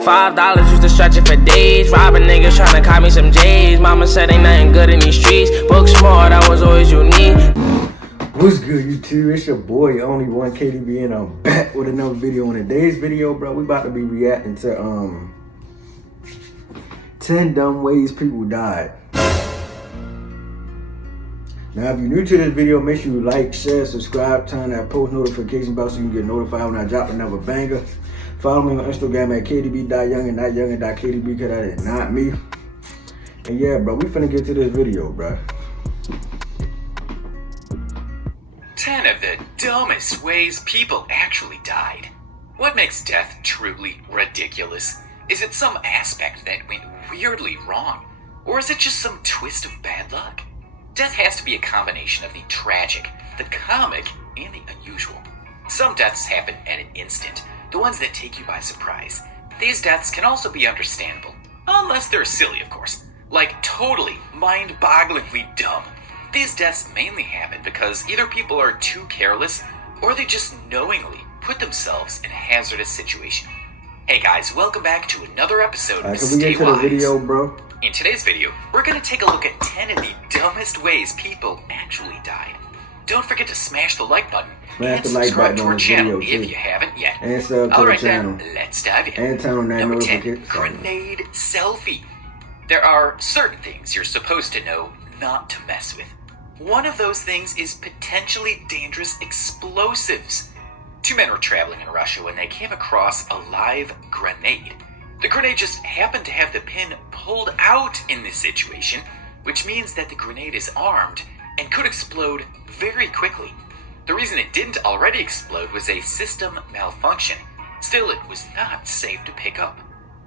$5 used to stretch it for days. Robbing niggas trying to cop me some J's. Mama said ain't nothing good in these streets. Book smart, I was always unique. What's good, YouTube? It's your boy, Only One KDB, and I'm back with another video. In today's video, bro, we about to be reacting to 10 dumb ways people died. Now, if you're new to this video, make sure you like, share, subscribe, turn that post notification bell so you can get notified when I drop another banger. Follow me on Instagram at kdb.youngin.youngin.kdb, because that is not me. And yeah, bro, we finna get to this video, bro. 10 of the dumbest ways people actually died. What makes death truly ridiculous? Is it some aspect that went weirdly wrong? Or is it just some twist of bad luck? Death has to be a combination of the tragic, the comic, and the unusual. Some deaths happen at an instant, the ones that take you by surprise. These deaths can also be understandable, unless they're silly, of course. Like totally, mind-bogglingly dumb. These deaths mainly happen because either people are too careless, or they just knowingly put themselves in a hazardous situation. Hey guys, welcome back to another episode of Stay Wise. The video, bro? In today's video, we're going to take a look at 10 of the dumbest ways people actually died. Don't forget to smash the like button and subscribe to our channel if you haven't yet. And sub to the channel. Then, let's dive in. And turn on that Number notification. 10, grenade selfie. There are certain things you're supposed to know not to mess with. One of those things is potentially dangerous explosives. Two men were traveling in Russia when they came across a live grenade. The grenade just happened to have the pin pulled out in this situation, which means that the grenade is armed and could explode very quickly. The reason it didn't already explode was a system malfunction. Still, it was not safe to pick up.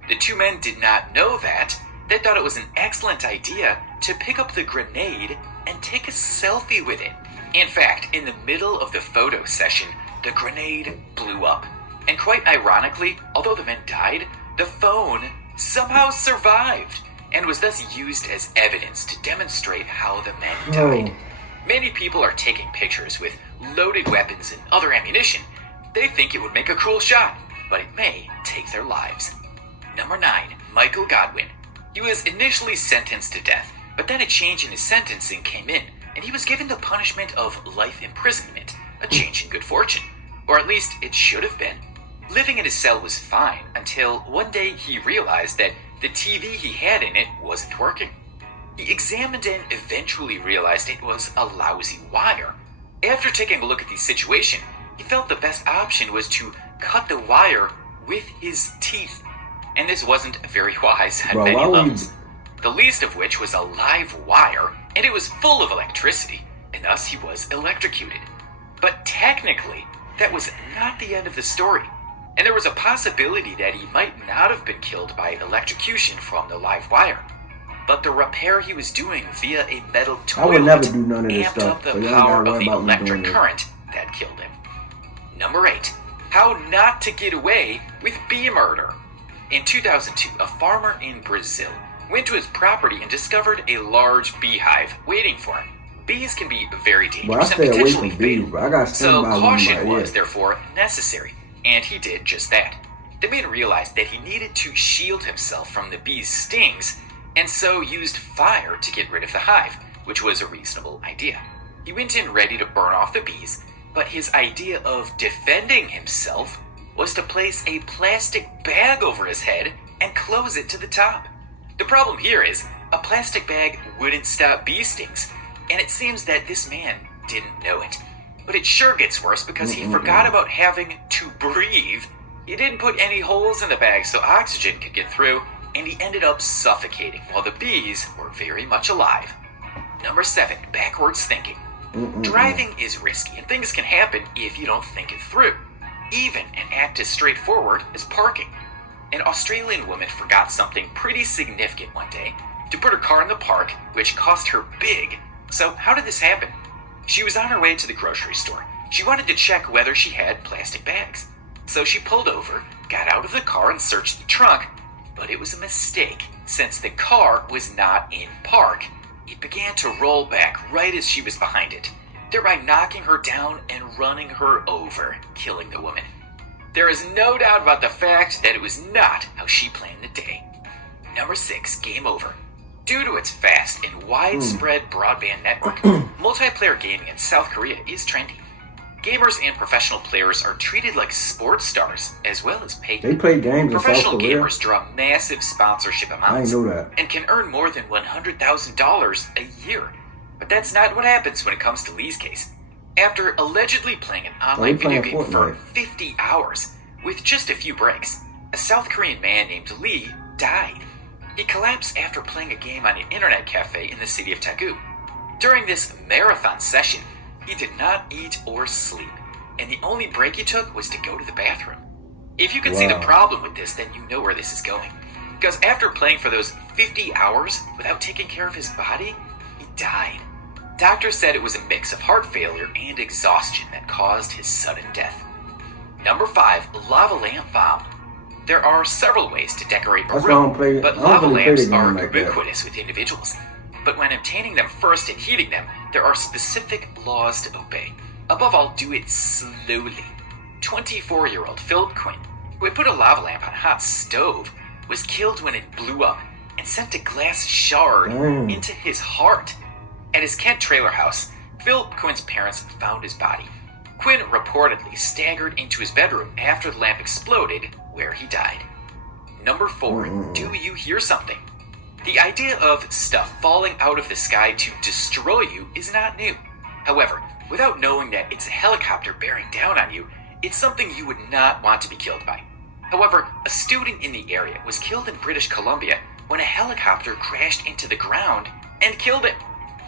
The two men did not know that. They thought it was an excellent idea to pick up the grenade and take a selfie with it. In fact, in the middle of the photo session, the grenade blew up. And quite ironically, although the men died, the phone somehow survived and was thus used as evidence to demonstrate how the men died. Many people are taking pictures with loaded weapons and other ammunition. They think it would make a cool shot, but it may take their lives. Number 9, Michael Godwin. He was initially sentenced to death, but then a change in his sentencing came in, and he was given the punishment of life imprisonment, a change in good fortune. Or at least it should have been. Living in his cell was fine until one day he realized that the TV he had in it wasn't working. He examined and eventually realized it was a lousy wire. After taking a look at the situation, he felt the best option was to cut the wire with his teeth. And this wasn't very wise on many levels. The least of which was a live wire, and it was full of electricity, and thus he was electrocuted. But technically, that was not the end of the story. And there was a possibility that he might not have been killed by electrocution from the live wire. But the repair he was doing via a metal toilet I would never do none of this amped stuff, up the power of the electric current that killed him. Number 8, how not to get away with bee murder. In 2002, a farmer in Brazil went to his property and discovered a large beehive waiting for him. Bees can be very dangerous and potentially fatal, so caution was therefore necessary, and he did just that. The man realized that he needed to shield himself from the bees' stings, and so used fire to get rid of the hive, which was a reasonable idea. He went in ready to burn off the bees, but his idea of defending himself was to place a plastic bag over his head and close it to the top. The problem here is, a plastic bag wouldn't stop bee stings, and it seems that this man didn't know it. But it sure gets worse because he forgot about having to breathe. He didn't put any holes in the bag so oxygen could get through, and he ended up suffocating while the bees were very much alive. Number 7, backwards thinking. Driving is risky, and things can happen if you don't think it through. Even an act as straightforward as parking. An Australian woman forgot something pretty significant one day to put her car in the park, which cost her big. So how did this happen? She was on her way to the grocery store. She wanted to check whether she had plastic bags. So she pulled over, got out of the car and searched the trunk, but it was a mistake. Since the car was not in park, it began to roll back right as she was behind it, thereby knocking her down and running her over, killing the woman. There is no doubt about the fact that it was not how she planned the day. Number 6, Game Over. Due to its fast and widespread broadband network, multiplayer gaming in South Korea is trendy. Gamers and professional players are treated like sports stars as well as paid. They play games in South Professional Korea? gamers draw massive sponsorship I amounts ain't know that. and can earn more than $100,000 a year. But that's not what happens when it comes to Lee's case. After allegedly playing an online video playing game for Fortnite. 50 hours with just a few breaks, a South Korean man named Lee died. He collapsed after playing a game on an internet cafe in the city of Daegu. During this marathon session, he did not eat or sleep, and the only break he took was to go to the bathroom. If you can see the Wow. problem with this, then you know where this is going. Because after playing for those 50 hours without taking care of his body, he died. Doctors said it was a mix of heart failure and exhaustion that caused his sudden death. Number 5, Lava Lamp Bomb. There are several ways to decorate a That's why I don't room, play- but I don't lava really play lamps the game are like that. ubiquitous with individuals. But when obtaining them first and heating them, there are specific laws to obey. Above all, do it slowly. 24-year-old Philip Quinn, who had put a lava lamp on a hot stove, was killed when it blew up and sent a glass shard Damn. into his heart. At his Kent trailer house, Philip Quinn's parents found his body. Quinn reportedly staggered into his bedroom after the lamp exploded, where he died. Number 4, Do you hear something? The idea of stuff falling out of the sky to destroy you is not new. However, without knowing that it's a helicopter bearing down on you, it's something you would not want to be killed by. However, a student in the area was killed in British Columbia when a helicopter crashed into the ground and killed him.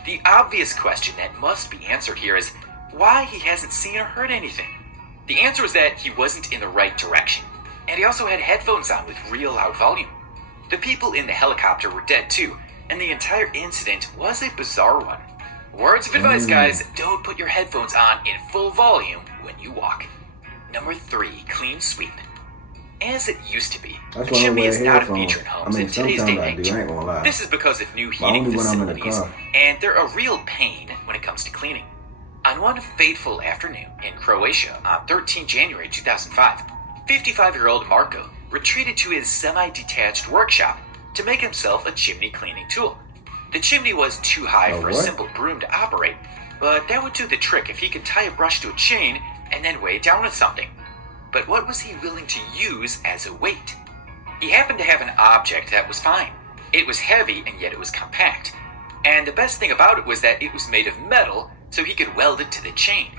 The obvious question that must be answered here is why he hasn't seen or heard anything. The answer is that he wasn't in the right direction, and he also had headphones on with real loud volume. The people in the helicopter were dead too, and the entire incident was a bizarre one. Words of advice, guys, don't put your headphones on in full volume when you walk. Number 3, Clean Sweep. As it used to be, That's a why I chimney wear is not a headphones. feature in I homes mean, in today's day sometimes I and do, I age. ain't gonna lie. This is because of new But heating only when I'm in the facilities, car. and they're a real pain when it comes to cleaning. On one fateful afternoon in Croatia on 13 January 2005, 55-year-old Marko retreated to his semi-detached workshop to make himself a chimney cleaning tool. The chimney was too high A for a what? simple broom to operate, but that would do the trick if he could tie a brush to a chain and then weigh it down with something. But what was he willing to use as a weight? He happened to have an object that was fine. It was heavy and yet it was compact. And the best thing about it was that it was made of metal, so he could weld it to the chain.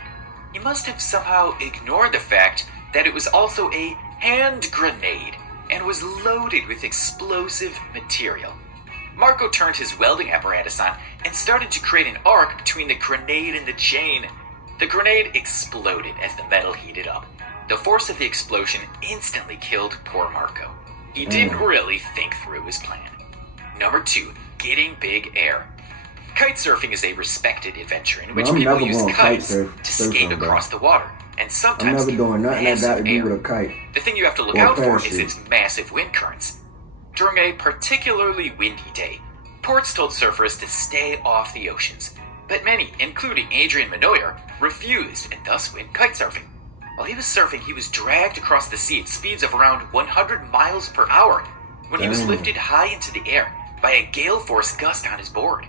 He must have somehow ignored the fact that it was also a hand grenade and was loaded with explosive material. Marko turned his welding apparatus on and started to create an arc between the grenade and the chain. The grenade exploded as the metal heated up. The force of the explosion instantly killed poor Marko. He didn't really think through his plan. Number 2, Getting Big Air. Kitesurfing is a respected adventure in which I'm people never use going kites to kitesurfing, skate bro. across the water, and I'm sometimes never in doing nothing that got to massive do air. with a kite. The thing you have to look Or out for is parachute. its massive wind currents. During a particularly windy day, ports told surfers to stay off the oceans, but many, including Adrian Manoyer, refused and thus went kitesurfing. While he was surfing, he was dragged across the sea at speeds of around 100 miles per hour when he was Damn. lifted high into the air by a gale force gust on his board.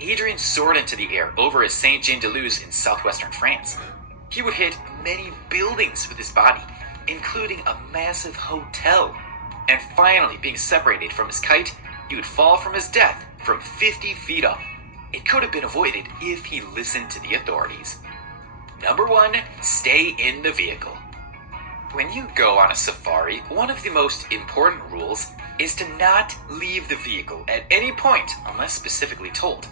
Adrian soared into the air over his Saint-Jean-de-Luz in southwestern France. He would hit many buildings with his body, including a massive hotel. And finally, being separated from his kite, he would fall from his death from 50 feet up. It could have been avoided if he listened to the authorities. Number 1, stay in the vehicle. When you go on a safari, one of the most important rules is to not leave the vehicle at any point unless specifically told.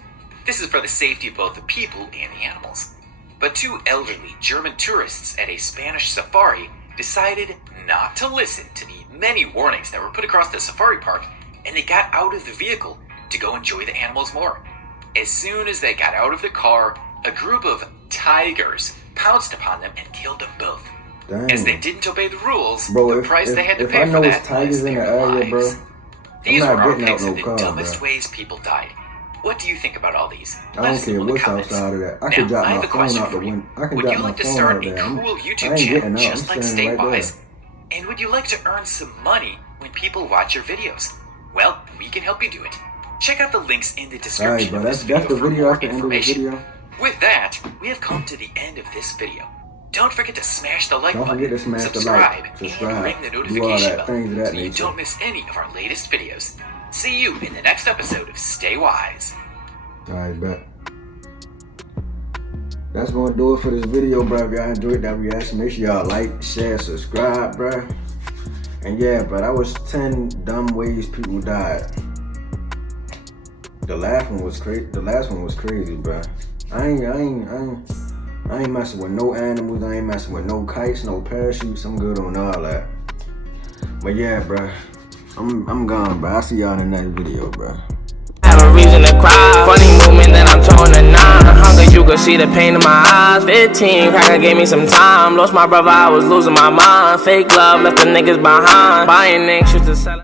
This is for the safety of both the people and the animals. But 2 elderly German tourists at a Spanish safari decided not to listen to the many warnings that were put across the safari park, and they got out of the vehicle to go enjoy the animals more. As soon as they got out of the car, a group of tigers pounced upon them and killed them both. Damn. As they didn't obey the rules, Bro, the if- price they had to if pay I for know that it's tigers was in the their area, bro, lives. I'm These not were our getting out picks no of the car, dumbest bro. ways people died. What do you think about all these? I Let don't us know care in the what's comments. outside of that. I Now, could drop I have my a phone question out the for you. window. I can Would drop you my like to phone start out a there. cool I YouTube ain't channel getting out. just I'm like standing right Statewise? And would you like to earn some money when people watch your videos? Well, we can help you do it. Check out the links in the description of this video for more information. With that, we have come to the end of this video. Don't forget to smash the like button, subscribe, and ring the notification bell so you don't miss any of our latest videos. See you in the next episode of Stay Wise. Alright, bet. That's gonna do it for this video, bro. If y'all enjoyed that reaction, make sure y'all like, share, subscribe, bro. And yeah, bro, that was 10 dumb ways people died. The last one was crazy, bro. I ain't messing with no animals. I ain't messing with no kites, no parachutes. I'm good on all that. But yeah, bro, I'm gone, bro. I'll see y'all in the next video, bro. Have a reason to cry. Funny movement that I'm torn to 9. Hunger, you could see the pain in my eyes. 15, cracker gave me some time. Lost my brother, I was losing my mind. Fake love left the niggas behind. Buying anxious to sell.